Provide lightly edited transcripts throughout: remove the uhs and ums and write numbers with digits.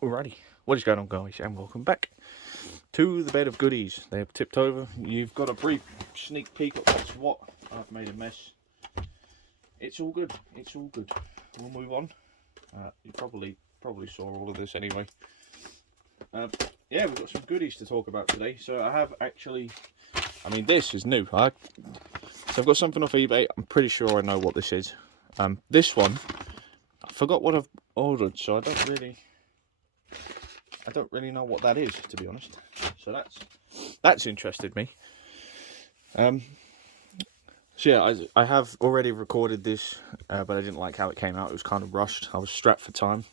Alrighty, what is going on, guys, and welcome back to the bed of goodies. They have tipped over. You've got a brief sneak peek at what's what. I've made a mess. It's all good. It's all good. We'll move on. You probably saw all of this anyway. Yeah, we've got some goodies to talk about today. So I have actually, this is new. So I've got something off eBay. I'm pretty sure I know what this is. This one, I forgot what I've ordered, so I don't really know what that is, to be honest. So that's interested me. So yeah, I have already recorded this, but I didn't like how it came out. It was kind of rushed. I was strapped for time.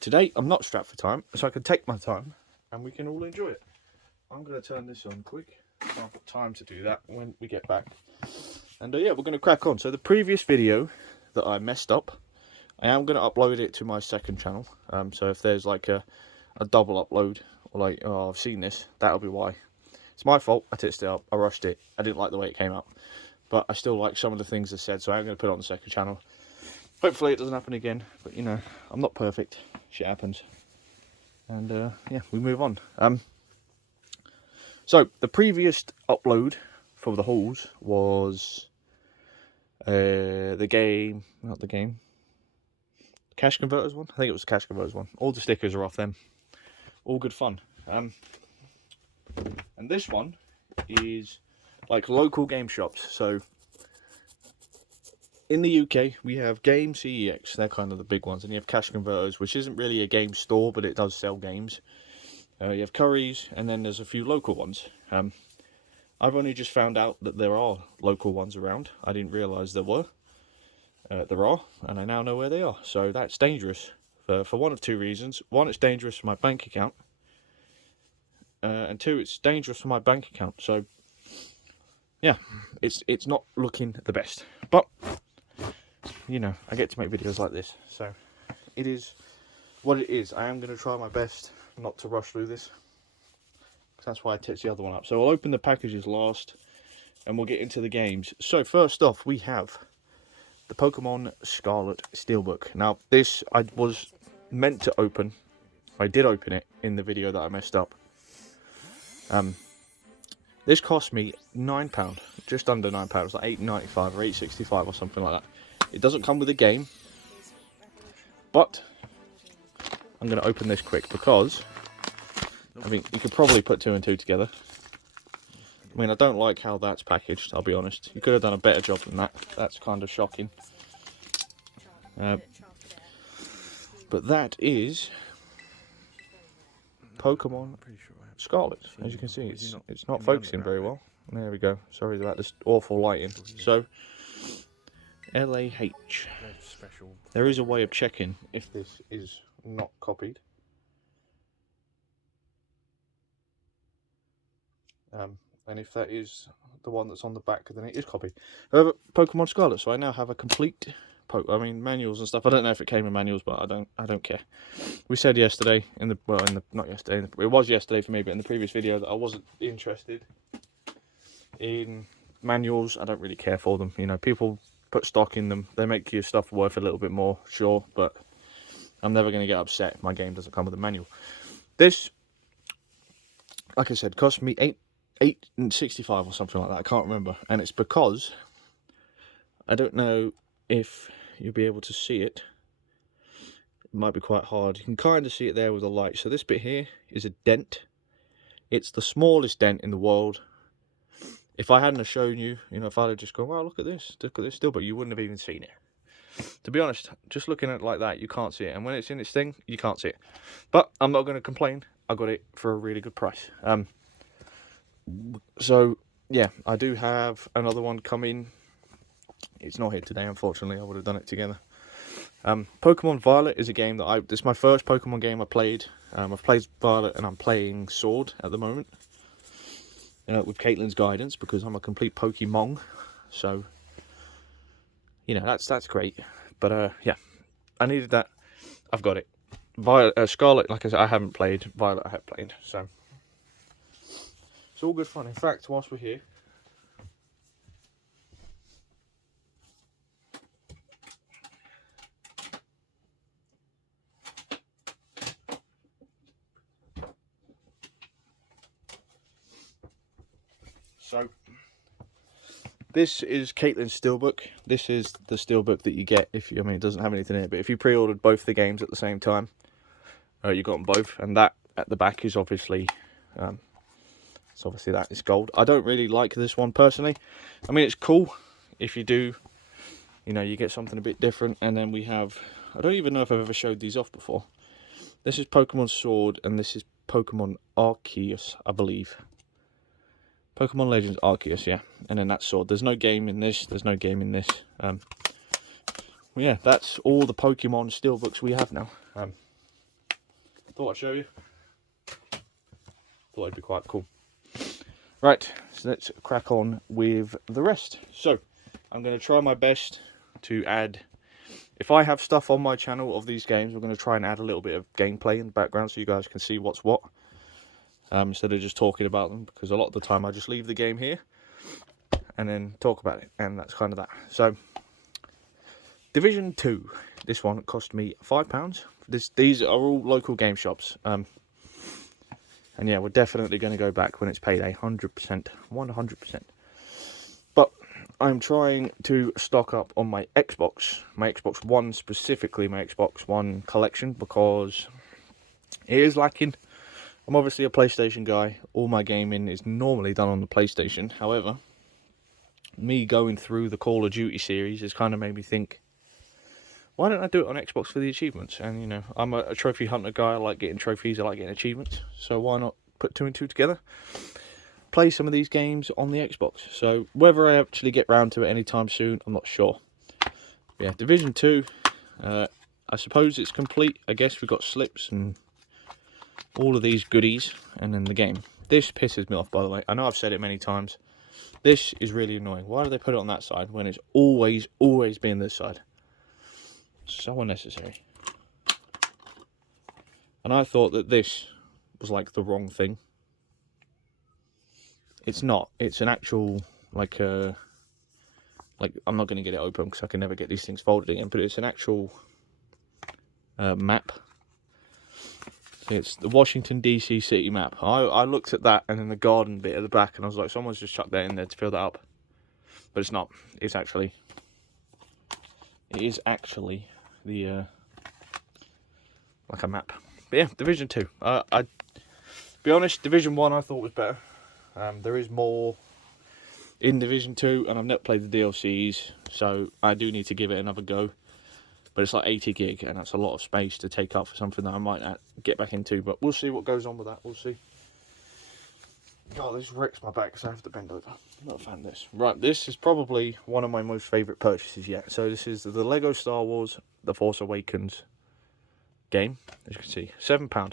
Today I'm not strapped for time, so I can take my time and we can all enjoy it. I'm going to turn this on quick. I've got time to do that when we get back. And yeah, we're going to crack on. So the previous video that I messed up, I am going to upload it to my second channel. So if there's like a double upload, or like, oh, I've seen this, that'll be why. It's my fault. I titsed it up. I rushed it. I didn't like the way it came out. But I still like some of the things I said, so I'm going to put it on the second channel. Hopefully it doesn't happen again. But, you know, I'm not perfect. Shit happens. And, yeah, we move on. So, the previous upload for the hauls was the game, not the game, Cash Converters one? I think it was the Cash Converters one. All the stickers are off them. All good fun. And this one is like local game shops. So in the UK, we have Game CEX. They're kind of the big ones. And you have Cash Converters, which isn't really a game store, but it does sell games. You have Curry's, and then there's a few local ones. I've only just found out that there are local ones around. I didn't realise there were. There are, and I now know where they are. So that's dangerous for one of two reasons. One, it's dangerous for my bank account. And two, it's dangerous for my bank account. So, yeah, it's not looking the best. But, you know, I get to make videos like this. So, it is what it is. I am going to try my best not to rush through this. That's why I tipped the other one up. So, I'll open the packages last, and we'll get into the games. So, first off, we have the Pokemon Scarlet Steelbook. Now, this I was meant to open. I did open it in the video that I messed up. This cost me £9, just under £9. It's like £8.95 or £8.65 or something like that. It doesn't come with a game, but I'm going to open this quick because I mean you could probably put two and two together. I mean, I don't like how that's packaged, I'll be honest. You could have done a better job than that. That's kind of shocking. But that is Pokemon Scarlet. As you can see, it's not focusing very well. There we go. Sorry about this awful lighting. So, LAH. There is a way of checking if this is not copied. And if that is the one that's on the back, then it is copied. However, Pokemon Scarlet. So I now have a complete manuals and stuff. I don't know if it came in manuals, but I don't care. We said yesterday not yesterday. It was yesterday for me, but in the previous video that I wasn't interested in manuals. I don't really care for them. You know, people put stock in them. They make your stuff worth a little bit more, sure, but I'm never going to get upset if my game doesn't come with a manual. This, like I said, cost me $8.65 or something like that. I can't remember, and it's because I don't know if you'll be able to see it. It might be quite hard. You can kind of see it there with the light. So this bit here is a dent. It's the smallest dent in the world. If I hadn't have shown you, you know, if I'd have just gone, wow, look at this still, but you wouldn't have even seen it. To be honest, just looking at it like that, you can't see it. And when it's in its thing, you can't see it. But I'm not going to complain. I got it for a really good price. So, yeah, I do have another one coming. It's not here today, unfortunately. I would have done it together. Pokemon Violet is a game that this is my first Pokemon game I played. I've played Violet and I'm playing Sword at the moment. With Caitlin's guidance, because I'm a complete Pokemon. So, you know, that's great. But, yeah, I needed that. I've got it. Violet, Scarlet, like I said, I haven't played. Violet I have played. So, it's all good fun. In fact, whilst we're here, So this is Caitlin's steelbook. This is the steelbook that you get if you, I mean, it doesn't have anything in it, but if you pre-ordered both the games at the same time, you got them both. And that at the back is obviously, so obviously that is gold. I don't really like this one personally. I mean, it's cool if you do, you know, you get something a bit different. And then we have, I don't even know if I've ever showed these off before. This is Pokemon Sword, and this is Pokemon Arceus, I believe. Pokemon Legends Arceus, yeah. And then that sword. There's no game in this. There's no game in this. Yeah, that's all the Pokemon steelbooks we have now. Thought I'd show you. Thought it'd be quite cool. Right, so let's crack on with the rest. So, I'm going to try my best to add... If I have stuff on my channel of these games, we're going to try and add a little bit of gameplay in the background so you guys can see what's what. Instead of just talking about them, because a lot of the time I just leave the game here and then talk about it, and that's kind of that. So, Division 2. This one cost me £5. These are all local game shops. And yeah, we're definitely going to go back when it's payday, 100%, 100%. But I'm trying to stock up on my Xbox One specifically, my Xbox One collection, because it is lacking. I'm obviously a PlayStation guy. All my gaming is normally done on the PlayStation. However, me going through the Call of Duty series has kind of made me think, why don't I do it on Xbox for the achievements? And, you know, I'm a trophy hunter guy. I like getting trophies. I like getting achievements. So why not put 2 and 2 together? Play some of these games on the Xbox. So whether I actually get round to it anytime soon, I'm not sure. Yeah, Division 2, I suppose it's complete. I guess we've got slips and all of these goodies, and then the game. This pisses me off, by the way. I know I've said it many times. This is really annoying. Why do they put it on that side when it's always been this side? So unnecessary. And I thought that this was like the wrong thing. It's not. It's an actual, like I'm not going to get it open because I can never get these things folded again, but it's an actual map. It's the Washington DC city map. I looked at that and then the garden bit at the back, and I was like, someone's just chucked that in there to fill that up. But it's not. It is actually the like a map. But yeah, Division 2. I be honest, Division 1 I thought was better. There is more in Division 2, and I've never played the DLCs, so I do need to give it another go. But it's like 80 gig, and that's a lot of space to take up for something that I might not get back into. But we'll see what goes on with that. We'll see. God, this wrecks my back because I have to bend over. I'm not a fan of this. Right, this is probably one of my most favourite purchases yet. So this is the Lego Star Wars The Force Awakens game. As you can see, £7.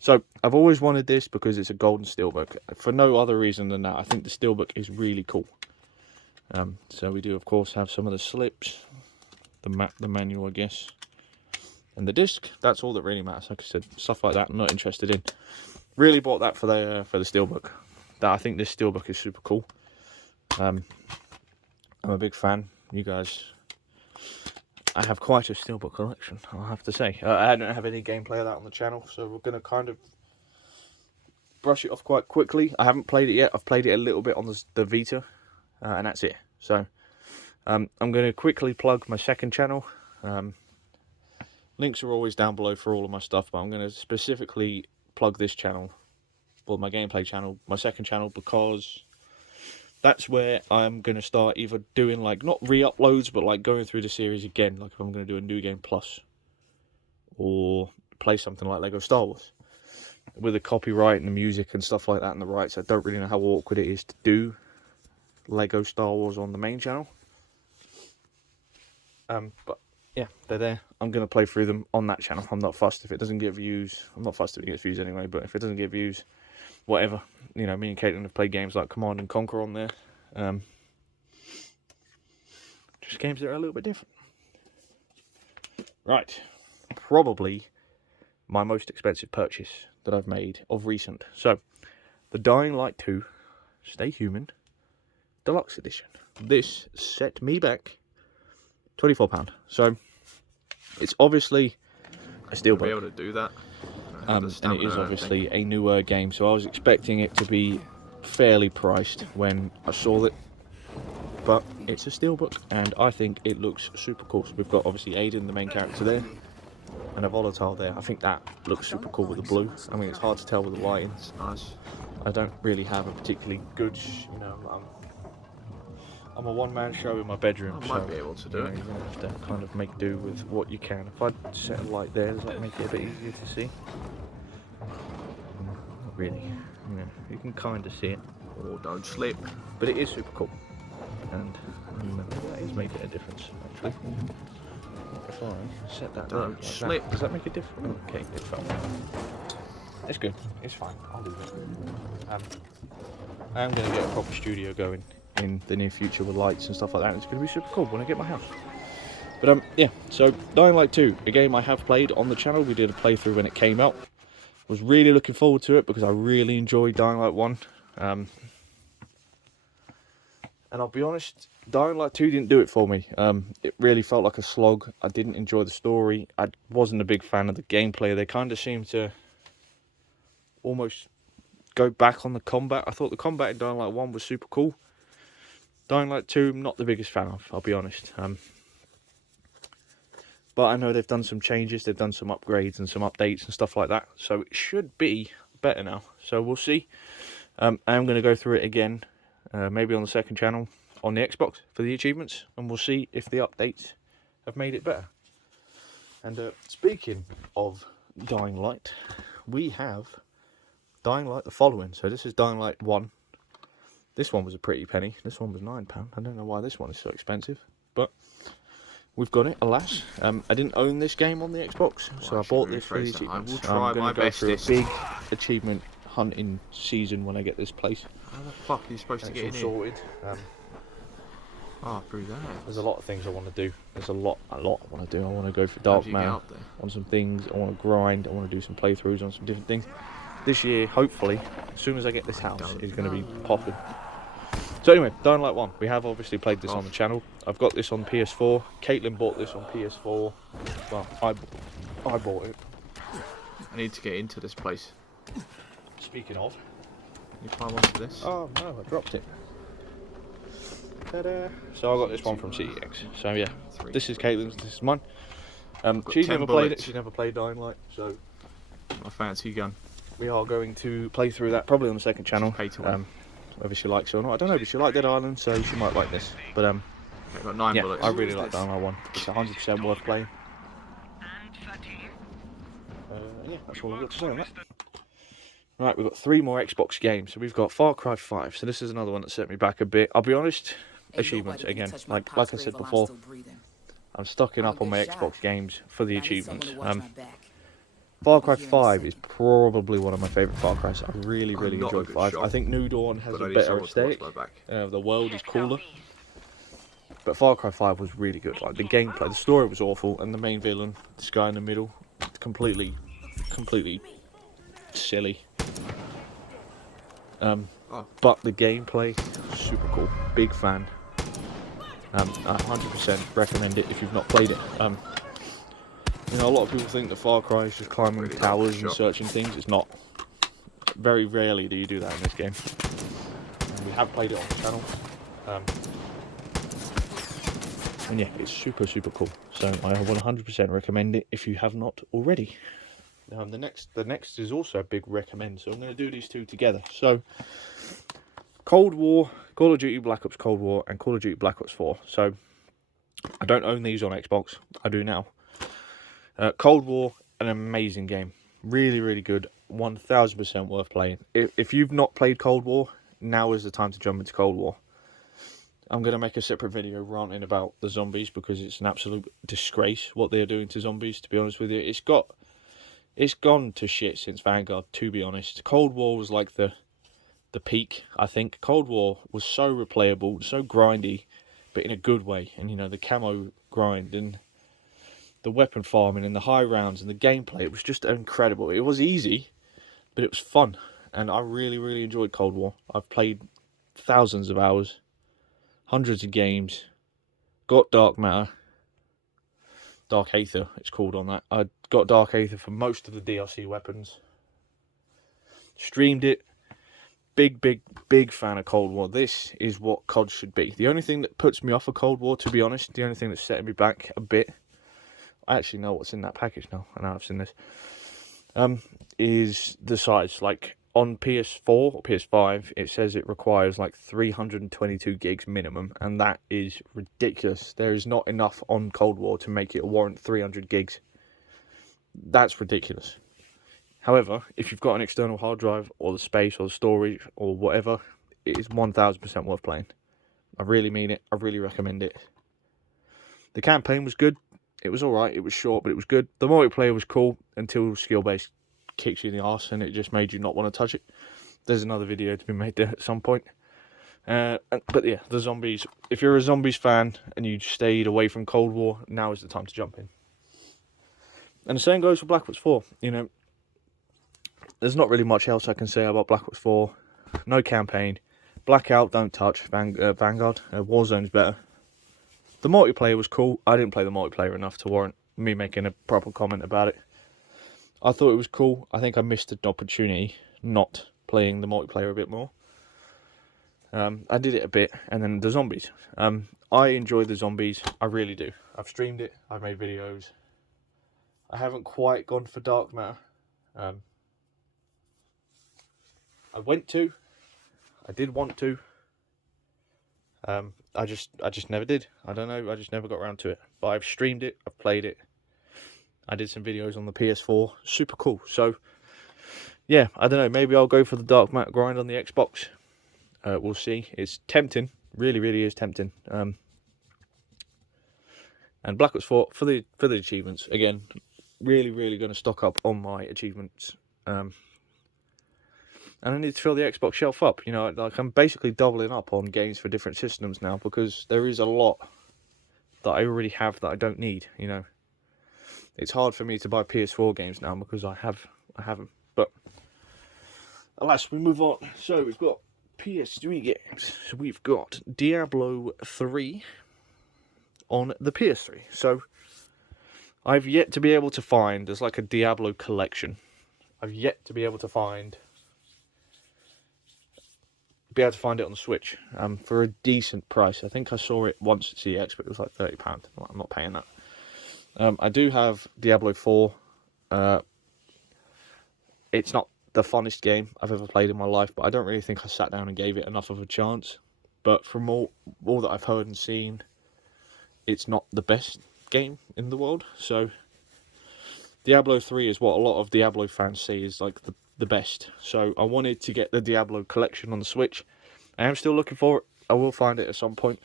So I've always wanted this because it's a golden steelbook. For no other reason than that, I think the steelbook is really cool. So we do, of course, have some of the slips. The manual, I guess, and the disc. That's all that really matters. Like I said, stuff like that I'm not interested in. Really bought that for the steelbook. I think this steelbook is super cool. I'm a big fan. You guys, I have quite a steelbook collection, I'll have to say. I don't have any gameplay of that on the channel, so we're going to kind of brush it off quite quickly. I haven't played it yet. I've played it a little bit on the Vita, and that's it. So I'm going to quickly plug my second channel. Links are always down below for all of my stuff, but I'm going to specifically plug this channel, well, my gameplay channel, my second channel, because that's where I'm going to start either doing, like, not re-uploads, but like going through the series again, like if I'm going to do a New Game Plus, or play something like Lego Star Wars. With the copyright and the music and stuff like that and the rights, I don't really know how awkward it is to do Lego Star Wars on the main channel. But yeah, they're there. I'm going to play through them on that channel. I'm not fussed if it doesn't get views. I'm not fussed if it gets views anyway, but if it doesn't get views, whatever. You know, me and Caitlin have played games like Command and Conquer on there. Just games that are a little bit different. Right. Probably my most expensive purchase that I've made of recent. So, the Dying Light 2 Stay Human Deluxe Edition. This set me back £24. So it's obviously a steelbook. Be able to do that. And it is obviously a newer game, so I was expecting it to be fairly priced when I saw it, but it's a steelbook and I think it looks super cool. So we've got obviously Aiden, the main character there, and a volatile there. I think that looks super cool with the blue. I mean, it's hard to tell with the lighting. It's nice. I don't really have a particularly good, you know, I'm a one-man show in my bedroom. I might be able to do it. You're gonna have to kind of make do with what you can. If I set a light there, does that make it a bit easier to see? Not really. You know, you can kind of see it. Oh, don't slip. But it is super cool, and that is making a difference actually. If I set that Don't like slip. that, does that make a difference? Okay, it fell. It's good. It's fine. I'll leave it. I am going to get a proper studio going in the near future with lights and stuff like that. It's going to be super cool when I get my house. But yeah. So Dying Light 2, a game I have played on the channel. We did a playthrough when it came out. Was really looking forward to it because I really enjoyed Dying Light 1. And I'll be honest, Dying Light 2 didn't do it for me. It really felt like a slog. I didn't enjoy the story. I wasn't a big fan of the gameplay. They kind of seemed to almost go back on the combat. I thought the combat in Dying Light 1 was super cool. Dying Light 2, I'm not the biggest fan of, I'll be honest. But I know they've done some changes. They've done some upgrades and some updates and stuff like that. So it should be better now. So we'll see. I am going to go through it again. Maybe on the second channel on the Xbox for the achievements, and we'll see if the updates have made it better. And speaking of Dying Light, we have Dying Light the following. So this is Dying Light 1. This one was a pretty penny. This one was £9. I don't know why this one is so expensive, but we've got it, alas. I didn't own this game on the Xbox, so I bought this for the achievements. I will try my best. Through a big achievement hunting season when I get this place. How the fuck are you supposed to get in here? Sorted. Through there. There's a lot of things I want to do. There's a lot I want to do. I want to go for Dark Man on some things. I want to grind. I want to do some playthroughs on some different things. This year, hopefully, as soon as I get this house, is going to be popping. So anyway, Dying Light 1. We have obviously played this on the channel. I've got this on PS4. Caitlin bought this on PS4. Well, I bought it. I need to get into this place. Speaking of, you climb onto this? Oh no, I dropped it. Ta-da. So I got this one from CEX. So yeah, this is Caitlin's, this is mine. She's never played it, she's never played Dying Light, so my fancy gun. We are going to play through that probably on the second channel. Whether she likes it or not, I don't know, but she liked Dead Island, so she might like this. But I've got 9 bullets. I really like Dying Light 1. It's 100% worth playing. Yeah, that's all I've got to say on that. Right, we've got 3 more Xbox games. So we've got Far Cry 5. So this is another one that set me back a bit. I'll be honest, achievements again. Like I said before, I'm stocking up on my Xbox games for the achievements. Far Cry 5 is probably one of my favourite Far Cry's. I really enjoyed 5. I think New Dawn has a better aesthetic. The world is cooler. But Far Cry 5 was really good. Like the gameplay, the story was awful, and the main villain, this guy in the middle, completely silly. But the gameplay, super cool. Big fan. I 100% recommend it if you've not played it. You know, a lot of people think that Far Cry is just climbing towers and searching things. It's not. Very rarely do you do that in this game. And we have played it on the channel. And yeah, it's super cool. So I 100% recommend it if you have not already. The next is also a big recommend. So I'm going to do these two together. So Cold War, Call of Duty Black Ops Cold War, and Call of Duty Black Ops 4. So I don't own these on Xbox. I do now. Cold War, an amazing game. Really good. 1000% worth playing. If you've not played Cold War, now is the time to jump into Cold War. I'm going to make a separate video ranting about the zombies because it's an absolute disgrace what they're doing to zombies, to be honest with you. It's gone to shit since Vanguard, to be honest. Cold War was like the peak, I think. Cold War was so replayable, so grindy, but in a good way. And, you know, the camo grind and the weapon farming and the high rounds and the gameplay, it was just incredible. It was easy, but it was fun. And I really enjoyed Cold War. I've played thousands of hours, hundreds of games, got Dark Matter. Dark Aether, it's called on that. I got Dark Aether for most of the DLC weapons. Streamed it. big fan of Cold War. This is what COD should be. The only thing that puts me off of Cold War, to be honest, the only thing that's setting me back a bit, I actually know what's in that package now. I know I've seen this. Is the size. Like on PS4 or PS5, it says it requires like 322 gigs minimum, and that is ridiculous. There is not enough on Cold War to make it warrant 300 gigs. That's ridiculous. However, if you've got an external hard drive or the space or the storage or whatever, it is 1000% worth playing. I really mean it. I really recommend it. The campaign was good. It was alright. It was short, but it was good. The multiplayer was cool until skill-based kicks you in the arse, and it just made you not want to touch it. There's another video to be made there at some point. But yeah, the zombies. If you're a zombies fan and you stayed away from Cold War, now is the time to jump in. And the same goes for Black Ops 4. You know, there's not really much else I can say about Black Ops 4. No campaign. Blackout, don't touch. Vanguard. Warzone's better. The multiplayer was cool. I didn't play the multiplayer enough to warrant me making a proper comment about it. I thought it was cool. I think I missed an opportunity not playing the multiplayer a bit more. I did it a bit, and then the zombies. I enjoy the zombies. I really do. I've streamed it. I've made videos. I haven't quite gone for Dark Matter. I went to. I did want to. I just never did. I don't know. I just never got around to it. But I've streamed it. I've played it. I did some videos on the PS4. Super cool. So, yeah, I don't know. Maybe I'll go for the Dark Matter grind on the Xbox. We'll see. It's tempting. Really, really is tempting. And Black Ops 4 for the achievements. Again, really, really going to stock up on my achievements. And I need to fill the Xbox shelf up. You know, like I'm basically doubling up on games for different systems now, because there is a lot that I already have that I don't need. You know, it's hard for me to buy PS4 games now because I have them. But alas, we move on. So we've got PS3 games. So we've got Diablo 3 on the PS3. So I've yet to be able to find. There's like a Diablo collection. I've yet to be able to find it on the Switch for a decent price. I think I saw it once at CX, but it was like £30. I'm not paying that. I do have Diablo 4. It's not the funnest game I've ever played in my life, but I don't really think I sat down and gave it enough of a chance. But from all that I've heard and seen, it's not the best game in the world. So Diablo 3 is what a lot of Diablo fans say is like the best. So I wanted to get the Diablo collection on the Switch. I am still looking for it. I will find it at some point.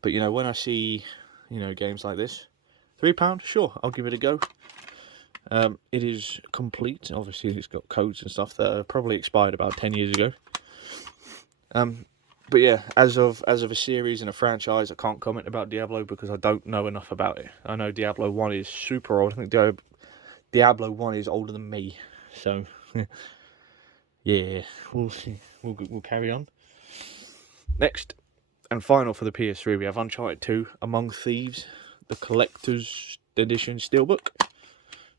But you know, when I see, you know, games like this, £3, sure, I'll give it a go. It is complete. Obviously, it's got codes and stuff that are probably expired about 10 years ago. But yeah, as of a series and a franchise, I can't comment about Diablo because I don't know enough about it. I know Diablo 1 is super old. I think Diablo 1 is older than me. So, yeah, we'll see. We'll carry on. Next and final for the PS3, we have Uncharted 2 Among Thieves, the Collector's Edition Steelbook.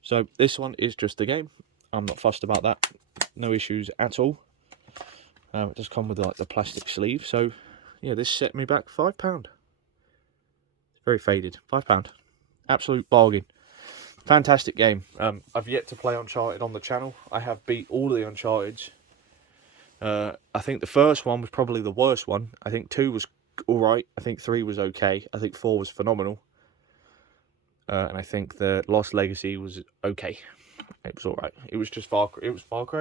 So this one is just the game. I'm not fussed about that. No issues at all. It does come with like the plastic sleeve. So yeah, this set me back £5. It's very faded. £5. Absolute bargain. Fantastic game. I've yet to play Uncharted on the channel. I have beat all of the Uncharteds. I think the first one was probably the worst one. I think 2 was alright. I think 3 was okay. I think 4 was phenomenal. And I think the Lost Legacy was okay. It was alright. It was just Far Cry.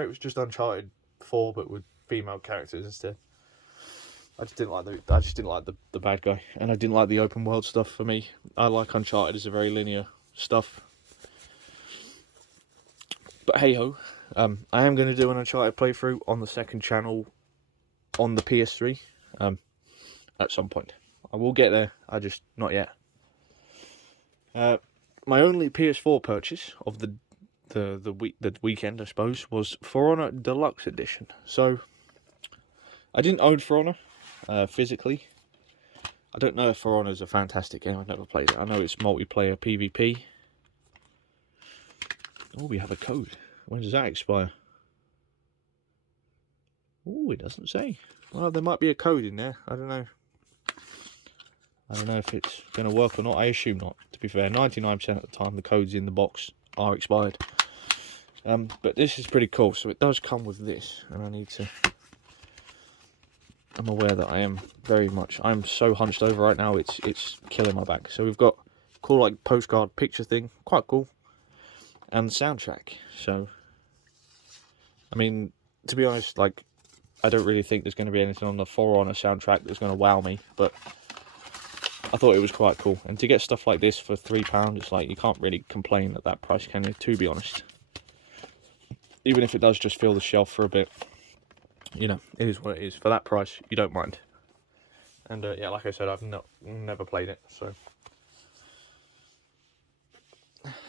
It was just Uncharted 4, but with female characters instead. I just didn't like the bad guy, and I didn't like the open world stuff. For me, I like Uncharted as a very linear stuff. But hey ho, I am going to do an Uncharted playthrough on the second channel on the PS3 at some point. I will get there. Not yet. My only PS4 purchase of the weekend, I suppose, was For Honor Deluxe Edition. So I didn't own For Honor physically. I don't know if For Honor is a fantastic game. I've never played it. I know it's multiplayer PvP. Oh, we have a code. When does that expire? Oh, it doesn't say. Well, there might be a code in there. I don't know. I don't know if it's going to work or not. I assume not. To be fair, 99% of the time the codes in the box are expired. But this is pretty cool. So it does come with this, and I need to. I'm aware that I am I'm so hunched over right now. It's killing my back. So we've got cool like postcard picture thing, quite cool, and the soundtrack. So, I mean, to be honest, like, I don't really think there's going to be anything on the For Honor soundtrack that's going to wow me, but I thought it was quite cool. And to get stuff like this for £3, it's like, you can't really complain at that price, can you? To be honest. Even if it does just fill the shelf for a bit, you know, it is what it is. For that price, you don't mind. And yeah, like I said, I've never played it, so.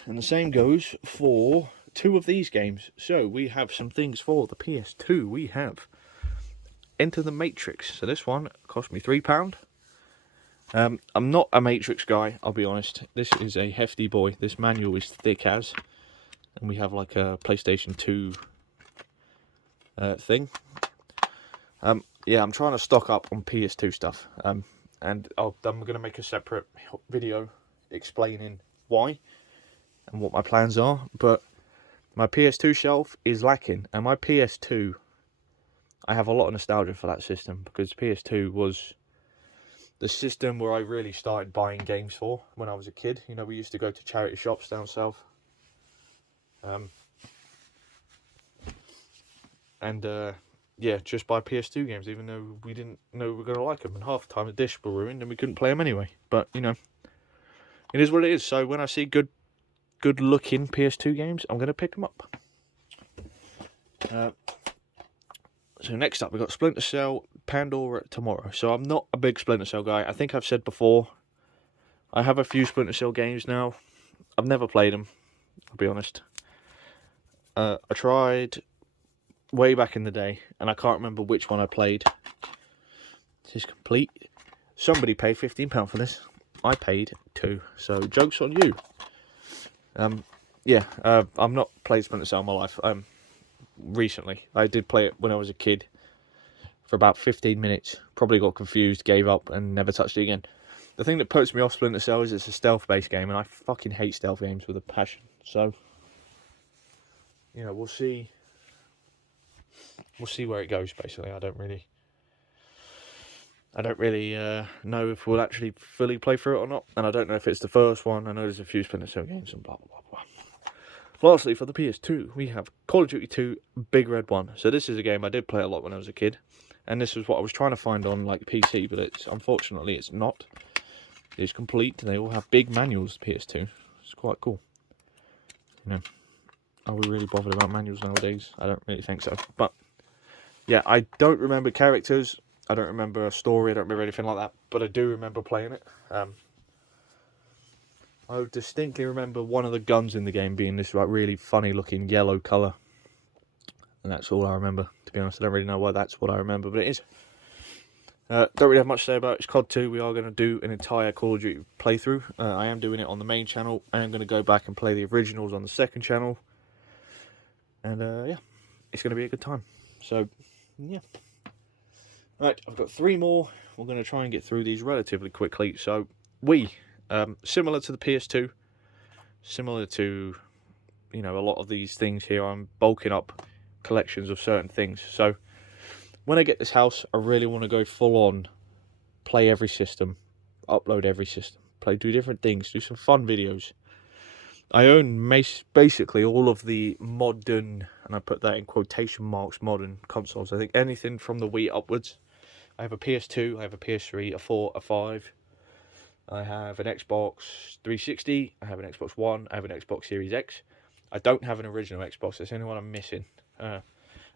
And the same goes for 2 of these games. So we have some things for the PS2. We have Enter the Matrix. So this one cost me £3. I'm not a Matrix guy, I'll be honest. This is a hefty boy. This manual is thick as. And we have like a PlayStation 2 thing. Yeah, I'm trying to stock up on PS2 stuff. And I'm going to make a separate video explaining why and what my plans are. But my PS2 shelf is lacking. And my PS2, I have a lot of nostalgia for that system. Because PS2 was the system where I really started buying games for when I was a kid. You know, we used to go to charity shops down south. Yeah, just buy PS2 games, even though we didn't know we were going to like them. And half the time the discs were ruined and we couldn't play them anyway. But, you know, it is what it is. So when I see good looking PS2 games, I'm going to pick them up. So next up, we've got Splinter Cell, Pandora tomorrow. So I'm not a big Splinter Cell guy. I think I've said before, I have a few Splinter Cell games now. I've never played them, I'll be honest. I tried way back in the day, and I can't remember which one I played. This is complete. Somebody paid £15 for this. I paid £2, so joke's on you. Yeah, I've not played Splinter Cell in my life. Recently, I did play it when I was a kid for about 15 minutes. Probably got confused, gave up, and never touched it again. The thing that puts me off Splinter Cell is it's a stealth-based game, and I fucking hate stealth games with a passion. So, you know, we'll see. We'll see where it goes. Basically, I don't really know if we'll actually fully play through it or not, and I don't know if it's the first one. I know there's a few Splinter Cell games and blah blah blah blah. Lastly, for the PS2, we have Call of Duty 2 Big Red 1. So this is a game I did play a lot when I was a kid, and this is what I was trying to find on like PC, but unfortunately it's not. It's complete. They all have big manuals. PS2. It's quite cool. You know, are we really bothered about manuals nowadays? I don't really think so. But yeah, I don't remember characters. I don't remember a story. I don't remember anything like that. But I do remember playing it. I distinctly remember one of the guns in the game being this like really funny looking yellow colour. And that's all I remember, to be honest. I don't really know why that's what I remember, but it is. Don't really have much to say about it. It's COD 2. We are going to do an entire Call of Duty playthrough. I am doing it on the main channel. I am going to go back and play the originals on the second channel. And yeah, it's going to be a good time. So, yeah. Right, I've got 3 more. We're going to try and get through these relatively quickly. So, similar to the PS2, similar to, you know, a lot of these things here, I'm bulking up collections of certain things. So, when I get this house, I really want to go full on, play every system, upload every system, do different things, do some fun videos. I own basically all of the modern, and I put that in quotation marks, modern consoles. I think anything from the Wii upwards. I have a PS2, I have a PS3, a 4, a 5. I have an Xbox 360, I have an Xbox One, I have an Xbox Series X. I don't have an original Xbox, that's the only one I'm missing. I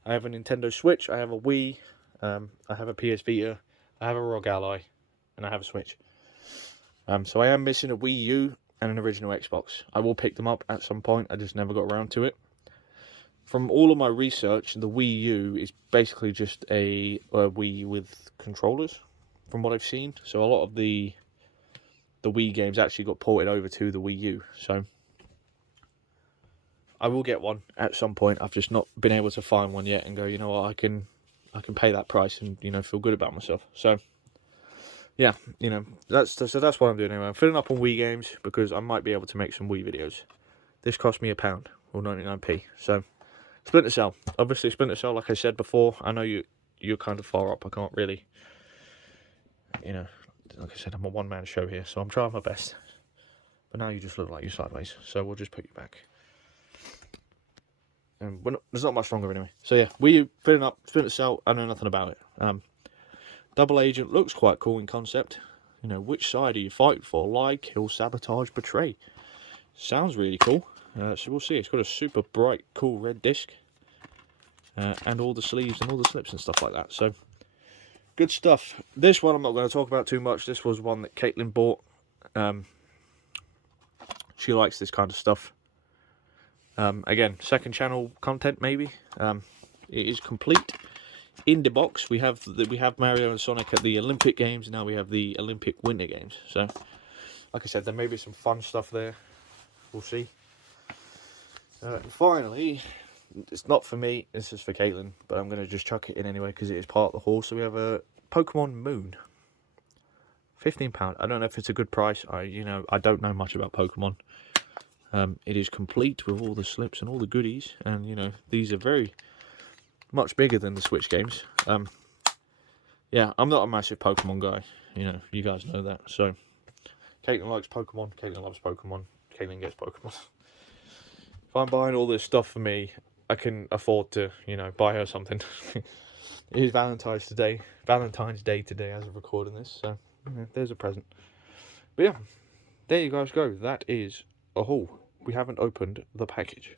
have a Nintendo Switch, I have a Wii, I have a PS Vita, I have a ROG Ally, and I have a Switch. So I am missing a Wii U and an original Xbox. I will pick them up at some point, I just never got around to it. From all of my research, the Wii U is basically just a Wii with controllers, from what I've seen. So a lot of the Wii games actually got ported over to the Wii U. So I will get one at some point. I've just not been able to find one yet and go, you know what, I can I can pay that price and, you know, feel good about myself. So yeah, you know, that's what I'm doing anyway. I'm filling up on Wii games because I might be able to make some Wii videos. This cost me £1 or 99p. So Splinter Cell, obviously Splinter Cell, like I said before, I know you're kind of far up. I can't really, you know, like I said, I'm a one-man show here, so I'm trying my best. But now you just look like you're sideways, so we'll just put you back. And there's not much longer anyway. So yeah, we filling up Splinter Cell. I know nothing about it. Double Agent looks quite cool in concept. You know, which side are you fighting for? Lie, kill, sabotage, betray. Sounds really cool. So we'll see. It's got a super bright, cool red disc. And all the sleeves and all the slips and stuff like that. So good stuff. This one I'm not going to talk about too much. This was one that Caitlin bought. She likes this kind of stuff. Again, second channel content maybe. It is complete in the box. We have Mario and Sonic at the Olympic Games. Now we have the Olympic Winter Games. So, like I said, there may be some fun stuff there. We'll see. Finally, it's not for me. This is for Caitlin, but I'm going to just chuck it in anyway because it is part of the haul. So we have a Pokemon Moon. £15. I don't know if it's a good price. I don't know much about Pokemon. It is complete with all the slips and all the goodies, and you know, these are very much bigger than the Switch games. Yeah, I'm not a massive Pokemon guy. You know, you guys know that. So, Caitlin likes Pokemon. Caitlin loves Pokemon. Caitlin gets Pokemon. If I'm buying all this stuff for me, I can afford to, you know, buy her something. It is Valentine's Day today as of recording this. So, yeah, there's a present. But yeah, there you guys go. That is a haul. We haven't opened the package.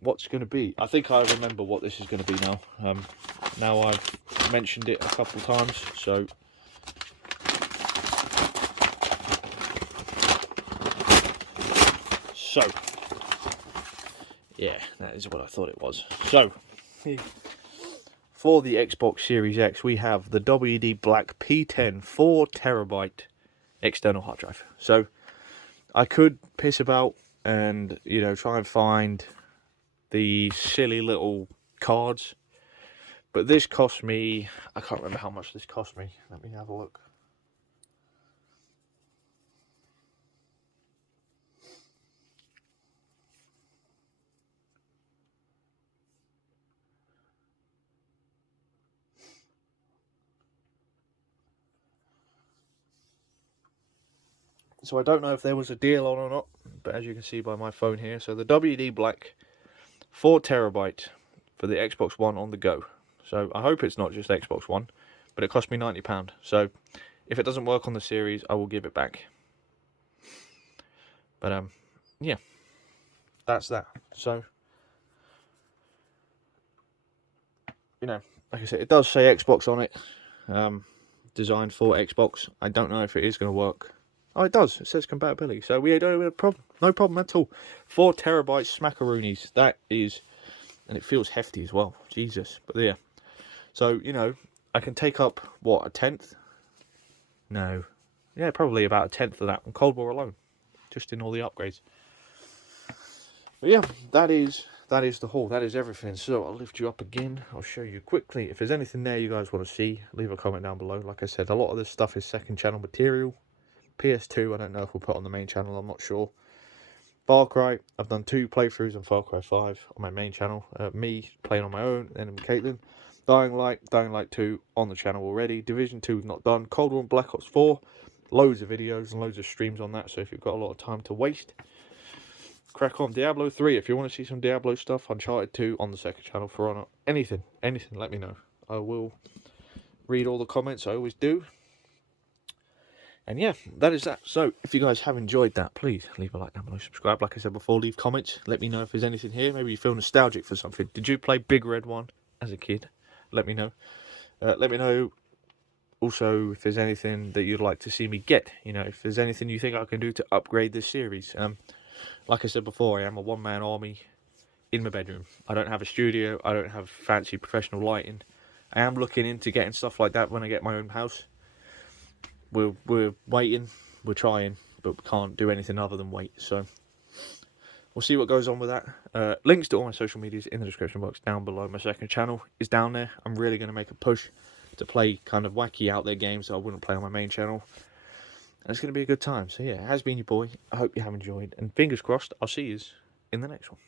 What's going to be? I think I remember what this is going to be now. Now I've mentioned it a couple times, so yeah, that is what I thought it was. So for the Xbox Series X, we have the WD Black P10 4TB external hard drive. So I could piss about and, you know, try and find the silly little cards, but this cost me, I can't remember how much this cost me. Let me have a look. So I don't know if there was a deal on or not, but as you can see by my phone here, so the WD Black 4TB for the Xbox One on the go. So I hope it's not just Xbox One, but it cost me £90. So if it doesn't work on the series, I will give it back. But yeah, that's that. So, you know, like I said, it does say Xbox on it, designed for Xbox. I don't know if it is going to work. Oh, it does. It says compatibility. So we don't have a problem. No problem at all. 4TB smackaroonies. That is, and it feels hefty as well. Jesus. But yeah. So, you know, I can take up, what, a tenth? No. Yeah, probably about a tenth of that on Cold War alone. Just in all the upgrades. But yeah, that is the haul. That is everything. So I'll lift you up again. I'll show you quickly. If there's anything there you guys want to see, leave a comment down below. Like I said, a lot of this stuff is second channel material. PS2, I don't know if we'll put on the main channel, I'm not sure. Far Cry, I've done 2 playthroughs on Far Cry 5 on my main channel. Me playing on my own, and Caitlin. Dying Light 2 on the channel already. Division 2 is not done. Cold War and Black Ops 4, loads of videos and loads of streams on that, so if you've got a lot of time to waste, crack on. Diablo 3, if you want to see some Diablo stuff. Uncharted 2 on the second channel. For Honor, anything, let me know. I will read all the comments, I always do. And yeah, that is that. So, if you guys have enjoyed that, please leave a like down below, subscribe. Like I said before, leave comments. Let me know if there's anything here. Maybe you feel nostalgic for something. Did you play Big Red 1 as a kid? Let me know. Let me know also if there's anything that you'd like to see me get. You know, if there's anything you think I can do to upgrade this series. Like I said before, I am a one-man army in my bedroom. I don't have a studio. I don't have fancy professional lighting. I am looking into getting stuff like that when I get my own house. We're waiting, we're trying, but we can't do anything other than wait. So we'll see what goes on with that. Links to all my social medias in the description box down below. My second channel is down there. I'm really going to make a push to play kind of wacky out there games that I wouldn't play on my main channel. And it's going to be a good time. So yeah, it has been your boy. I hope you have enjoyed. And fingers crossed, I'll see you in the next one.